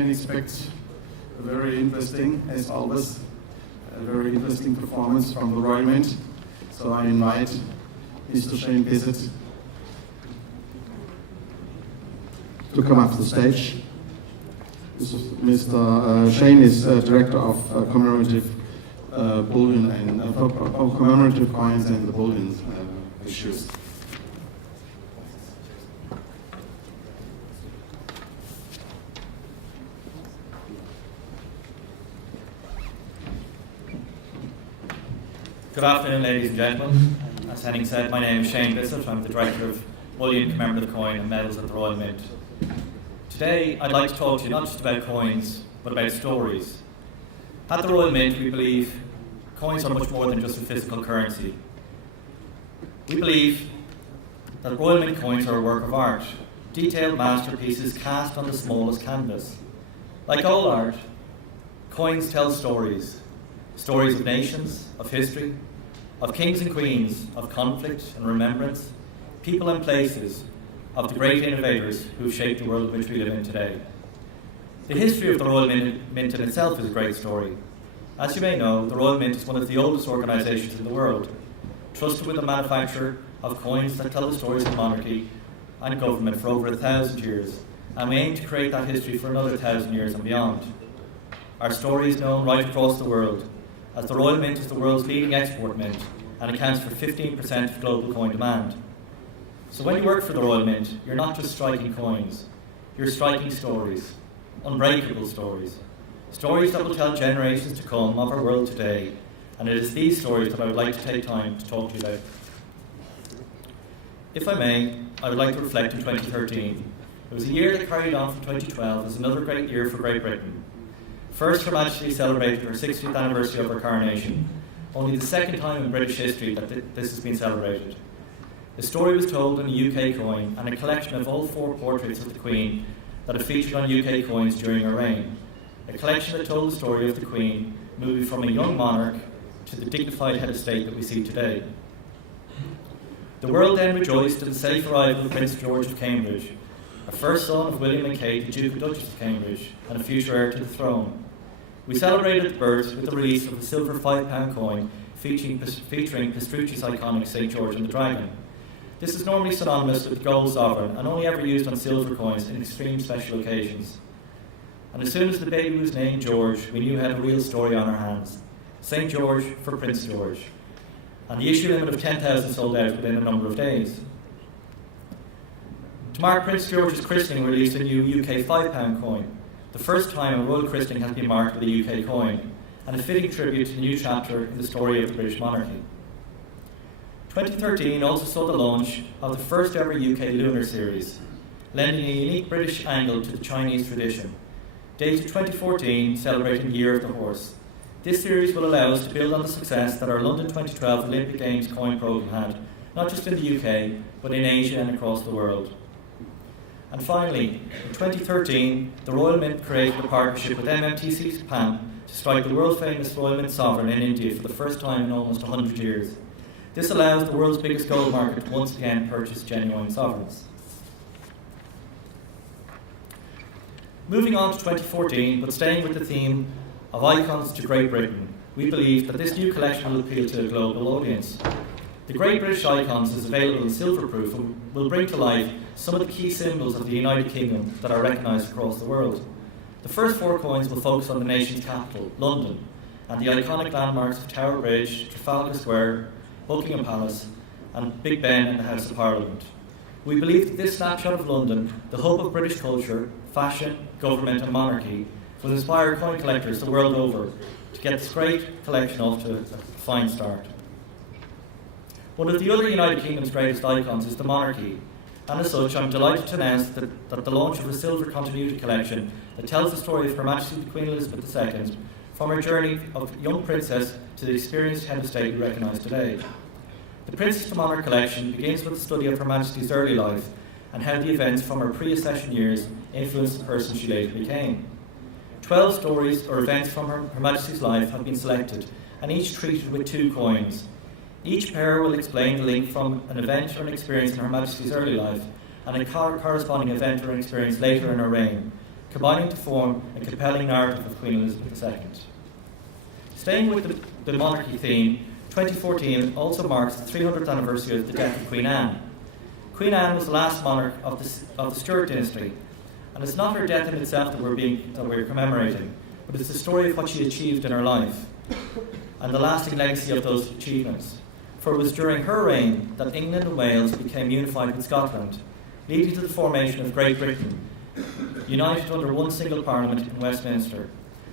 can expect a very interesting, as always, a very interesting performance from the Royal Mint. So I invite Mr. Shane Bissett to come up to the stage. Mr. Shane is Director of Commemorative Bullion and Commemorative Coins and the Bullion issues. Good afternoon, ladies and gentlemen. As Henning said, my name is Shane Bissett. I'm the Director of Bullion, Commemorative Coin and Medals at the Royal Mint. Today, I'd like to talk to you not just about coins, but about stories. At the Royal Mint, we believe coins are much more than just a physical currency. We believe that Royal Mint coins are a work of art, detailed masterpieces cast on the smallest canvas. Like all art, coins tell stories. Stories of nations, of history, of kings and queens, of conflict and remembrance, people and places, of the great innovators who shaped the world in which we live in today. The history of the Royal Mint in itself is a great story. As you may know, the Royal Mint is one of the oldest organisations in the world, trusted with the manufacture of coins that tell the stories of monarchy and government for over 1,000 years, and we aim to create that history for another 1,000 years and beyond. Our story is known right across the world, as the Royal Mint is the world's leading export mint and accounts for 15% of global coin demand. So when you work for the Royal Mint, you're not just striking coins, you're striking stories, unbreakable stories, stories that will tell generations to come of our world today, and it is these stories that I would like to take time to talk to you about. If I may, I would like to reflect on 2013. It was a year that carried on from 2012 as another great year for Great Britain. First, Her Majesty celebrated her 60th anniversary of her coronation, only the second time in British history that this has been celebrated. The story was told in a UK coin and a collection of all 4 portraits of the Queen that have featured on UK coins during her reign. A collection that told the story of the Queen moving from a young monarch to the dignified head of state that we see today. The world then rejoiced in the safe arrival of Prince George of Cambridge, a first son of William and Kate, the Duke and Duchess of Cambridge, and a future heir to the throne. We celebrated the birth with the release of a silver £5 coin featuring Pastrucci's iconic St. George and the Dragon. This is normally synonymous with gold sovereign and only ever used on silver coins in extreme special occasions. And as soon as the baby was named George, we knew we had a real story on our hands. St. George for Prince George. And the issue limit of 10,000 sold out within a number of days. To mark Prince George's christening, we released a new UK £5 coin, the first time a royal christening has been marked with a UK coin, and a fitting tribute to the new chapter in the story of the British monarchy. 2013 also saw the launch of the first ever UK lunar series, lending a unique British angle to the Chinese tradition. Dated 2014, celebrating the Year of the Horse. This series will allow us to build on the success that our London 2012 Olympic Games coin programme had, not just in the UK, but in Asia and across the world. And finally, in 2013, the Royal Mint created a partnership with MMTC Japan to strike the world-famous Royal Mint sovereign in India for the first time in almost 100 years. This allows the world's biggest gold market to once again purchase genuine sovereigns. Moving on to 2014, but staying with the theme of icons to Great Britain, we believe that this new collection will appeal to a global audience. The Great British Icons is available in silver proof and will bring to life some of the key symbols of the United Kingdom that are recognised across the world. The first 4 coins will focus on the nation's capital, London, and the iconic landmarks of Tower Bridge, Trafalgar Square, Buckingham Palace, and Big Ben and the House of Parliament. We believe that this snapshot of London, the hub of British culture, fashion, government and monarchy, will inspire coin collectors the world over to get this great collection off to a fine start. One of the other United Kingdom's greatest icons is the monarchy, and as such I'm delighted to announce that the launch of a silver continuity collection that tells the story of Her Majesty Queen Elizabeth II from her journey of young princess to the experienced head of state we recognise today. The Princess to Monarch collection begins with the study of Her Majesty's early life and how the events from her pre-accession years influenced the person she later became. 12 stories or events from Her Majesty's life have been selected, and each treated with 2 coins. Each pair will explain the link from an event or an experience in Her Majesty's early life and a corresponding event or an experience later in her reign, combining to form a compelling narrative of Queen Elizabeth II. Staying with the monarchy theme, 2014 also marks the 300th anniversary of the death of Queen Anne. Queen Anne was the last monarch of the Stuart dynasty, and it's not her death in itself that we're commemorating, but it's the story of what she achieved in her life and the lasting legacy of those achievements. For it was during her reign that England and Wales became unified with Scotland, leading to the formation of Great Britain, united under one single parliament in Westminster.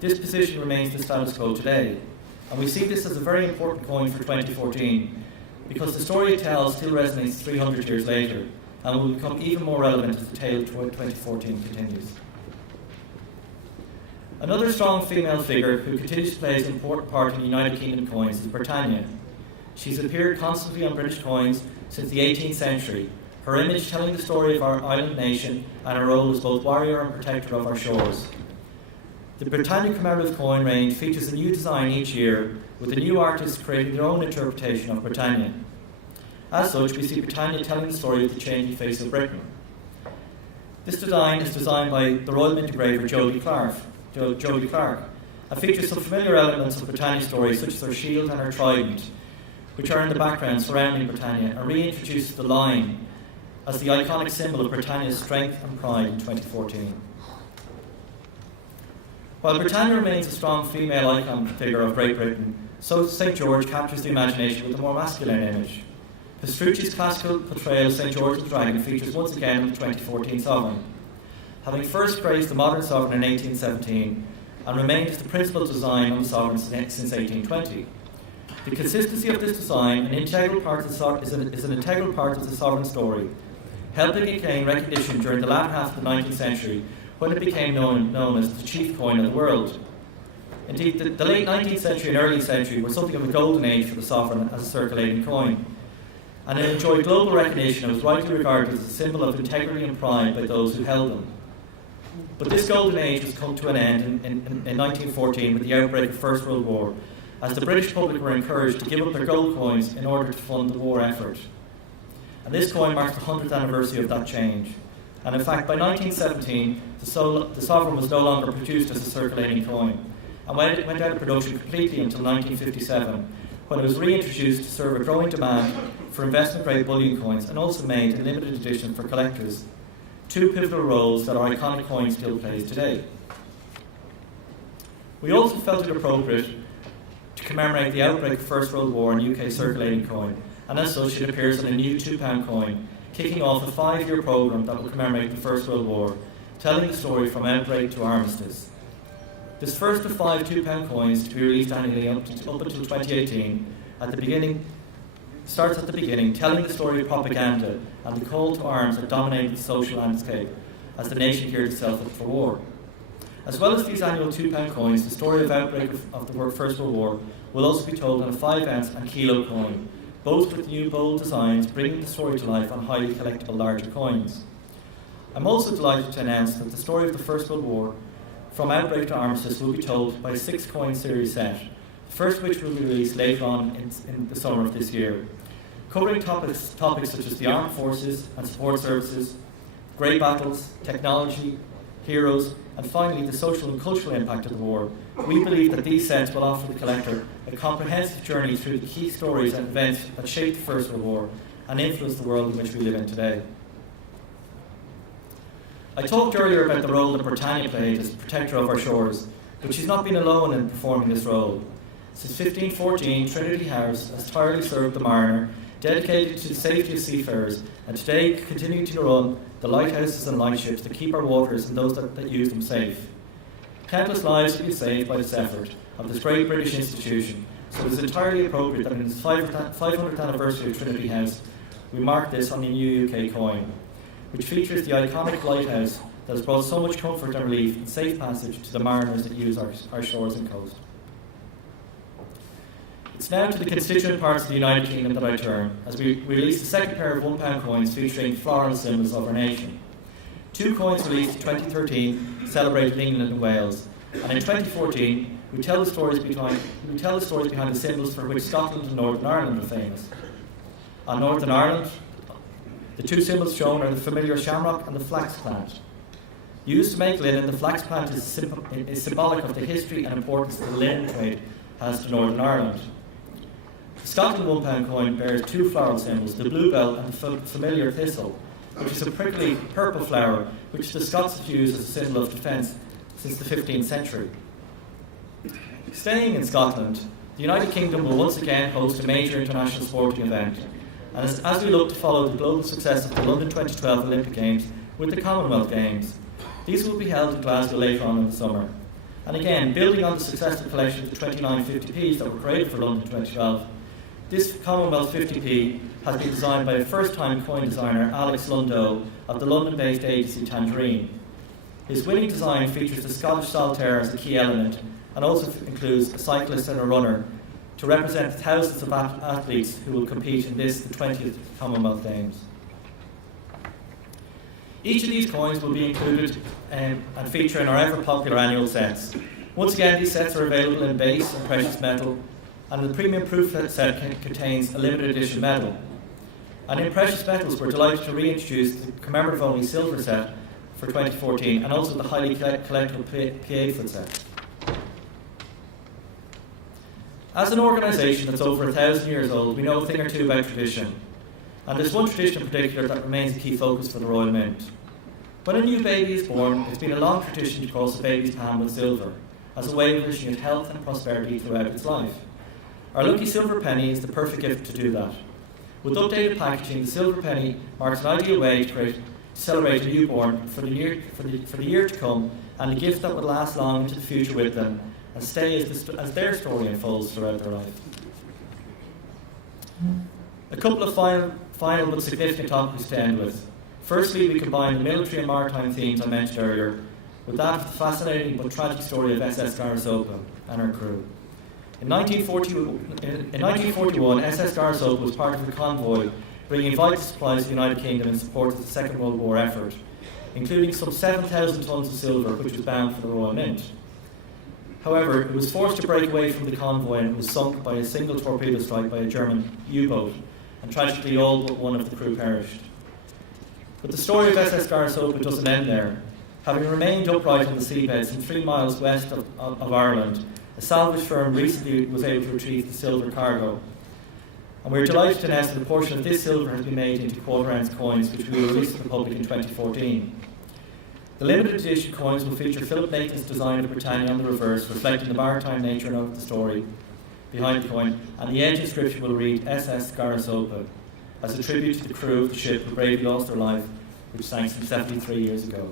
This position remains the status quo today, and we see this as a very important coin for 2014, because the story it tells still resonates 300 years later, and will become even more relevant as the tale of 2014 continues. Another strong female figure who continues to play an important part in United Kingdom coins is Britannia. She's appeared constantly on British coins since the 18th century, her image telling the story of our island nation and her role as both warrior and protector of our shores. The Britannia Commemorative coin range features a new design each year, with the new artists creating their own interpretation of Britannia. As such, we see Britannia telling the story of the changing face of Britain. This design is designed by the Royal Mint engraver Jodie Clark, and features some familiar elements of Britannia's story, such as her shield and her trident, which are in the background surrounding Britannia, and reintroduces the lion as the iconic symbol of Britannia's strength and pride in 2014. While Britannia remains a strong female icon figure of Great Britain, so St. George captures the imagination with a more masculine image. Pastrucci's classical portrayal of St. George the Dragon features once again in the 2014 sovereign. Having first praised the modern sovereign in 1817 and remained as the principal design on the sovereign since 1820. The consistency of this design is an integral part of the sovereign story, helping it gain recognition during the latter half of the 19th century, when it became known as the chief coin of the world. Indeed, the late 19th century and early century were something of a golden age for the sovereign as a circulating coin, and it enjoyed global recognition and was rightly regarded as a symbol of integrity and pride by those who held them. But this golden age has come to an end in 1914 with the outbreak of the First World War, as the British public were encouraged to give up their gold coins in order to fund the war effort. And this coin marks the 100th anniversary of that change. And in fact, by 1917, the sovereign was no longer produced as a circulating coin, and went out of production completely until 1957, when it was reintroduced to serve a growing demand for investment-grade bullion coins, and also made in limited edition for collectors, two pivotal roles that our iconic coin still plays today. We also felt it appropriate to commemorate the outbreak of the First World War in UK circulating coin, and as such it appears on a new £2 coin, kicking off a 5-year programme that will commemorate the First World War, telling the story from outbreak to armistice. This first of 5 £2 coins, to be released annually up until 2018, starts at the beginning, telling the story of propaganda and the call to arms that dominated the social landscape as the nation geared itself up for war. As well as these annual £2 coins, the story of outbreak of the First World War will also be told on a 5-ounce and kilo coin, both with new bold designs bringing the story to life on highly collectible larger coins. I'm also delighted to announce that the story of the First World War, from outbreak to armistice, will be told by a 6-coin series set, the first of which will be released later on in the summer of this year, covering topics such as the armed forces and support services, great battles, technology, heroes, and finally the social and cultural impact of the war. We believe that these sets will offer the collector a comprehensive journey through the key stories and events that shaped the First World War and influenced the world in which we live in today. I talked earlier about the role that Britannia played as protector of our shores, but she's not been alone in performing this role. Since 1514, Trinity House has tirelessly served the mariner, dedicated to the safety of seafarers, and today continuing to run the lighthouses and lightships that keep our waters and those that use them safe. Countless lives have been saved by this effort of this great British institution, so it is entirely appropriate that in its 500th anniversary of Trinity House, we mark this on the new UK coin, which features the iconic lighthouse that has brought so much comfort and relief and safe passage to the mariners that use our shores and coast. It's now to the constituent parts of the United Kingdom that I turn, as we release the second pair of £1 coins featuring floral symbols of our nation. 2 coins released in 2013 celebrated England and Wales, and in 2014 we tell the stories behind the symbols for which Scotland and Northern Ireland are famous. On Northern Ireland, the 2 symbols shown are the familiar shamrock and the flax plant. Used to make linen, the flax plant is symbolic of the history and importance that the linen trade has to Northern Ireland. The Scotland £1 coin bears two floral symbols, the bluebell and the familiar thistle, which is a prickly purple flower which the Scots have used as a symbol of defence since the 15th century. Staying in Scotland, the United Kingdom will once again host a major international sporting event, and as we look to follow the global success of the London 2012 Olympic Games with the Commonwealth Games, these will be held in Glasgow later on in the summer. And again, building on the successful collection of the 29 50p's that were created for London 2012, this Commonwealth 50p has been designed by a first-time coin designer, Alex Lundow, of the London-based agency Tangerine. His winning design features the Scottish solitaire as a key element, and also includes a cyclist and a runner to represent thousands of athletes who will compete in this, the 20th Commonwealth Games. Each of these coins will be included and feature in our ever-popular annual sets. Once again, these sets are available in base and precious metal, and the premium proof set contains a limited edition medal. And in precious metals, we're delighted to reintroduce the commemorative only silver set for 2014, and also the highly collectible PA foot set. As an organisation that's over 1,000 years old, we know a thing or two about tradition. And there's one tradition in particular that remains a key focus for the Royal Mint. When a new baby is born, it's been a long tradition to cross a baby's palm with silver, as a way of wishing it health and prosperity throughout its life. Our lucky silver penny is the perfect gift to do that. With updated packaging, the silver penny marks an ideal way to celebrate a newborn for the year to come, and a gift that would last long into the future with them, and stay as their story unfolds throughout their life. A couple of final but significant topics to end with. Firstly, we combine the military and maritime themes I mentioned earlier with that of the fascinating but tragic story of SS Garasopa and her crew. In 1941, SS Garasopa was part of a convoy bringing vital supplies to the United Kingdom in support of the Second World War effort, including some 7,000 tonnes of silver, which was bound for the Royal Mint. However, it was forced to break away from the convoy and was sunk by a single torpedo strike by a German U-boat, and tragically all but one of the crew perished. But the story of SS Garasopa doesn't end there. Having remained upright on the seabed some 3 miles west of Ireland, a salvage firm recently was able to retrieve the silver cargo. And we're delighted to announce that a portion of this silver has been made into quarter-ounce coins, which we will release to the public in 2014. The limited edition coins will feature Philip Nathan's design of Britannia on the reverse, reflecting the maritime nature of the story behind the coin, and the edge inscription will read SS Garasopa, as a tribute to the crew of the ship who bravely lost their life, which sank some 73 years ago.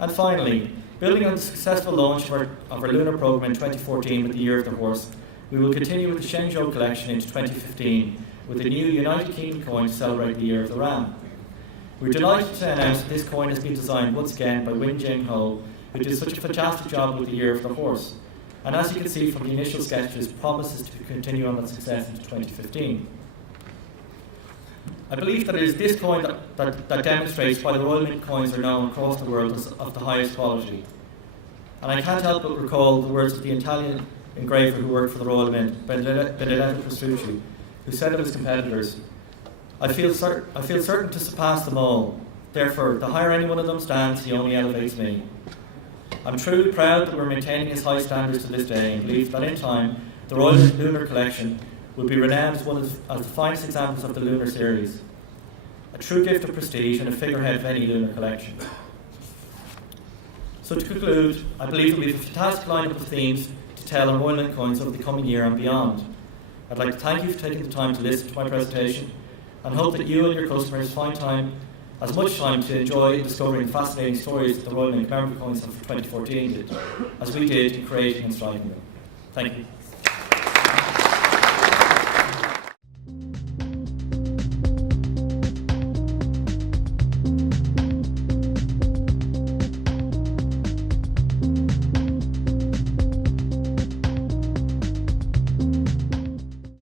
And finally, building on the successful launch of our lunar programme in 2014 with the Year of the Horse, we will continue with the Shenzhou collection into 2015 with a new United Kingdom coin to celebrate the Year of the Ram. We're delighted to announce that this coin has been designed once again by Win Jing Ho, who did such a fantastic job with the Year of the Horse, and as you can see from the initial sketches, promises to continue on that success into 2015. I believe that it is this coin that demonstrates why the Royal Mint coins are known across the world as of the highest quality. And I can't help but recall the words of the Italian engraver who worked for the Royal Mint, Benedetto Prestucci, who said of his competitors, I feel certain to surpass them all. Therefore, the higher any one of them stands, he only elevates me. I'm truly proud that we're maintaining his high standards to this day, and believe that in time, the Royal Mint Lunar Collection will be renowned as one of the finest examples of the lunar series, a true gift of prestige and a figurehead of any lunar collection. So to conclude, I believe that we have a fantastic lineup of themes to tell on Royal Mint coins over the coming year and beyond. I'd like to thank you for taking the time to listen to my presentation, and hope that you and your customers find as much time to enjoy discovering the fascinating stories that the Royal Mint commemorative coins of 2014 did, as we did in creating and striking them. Thank you.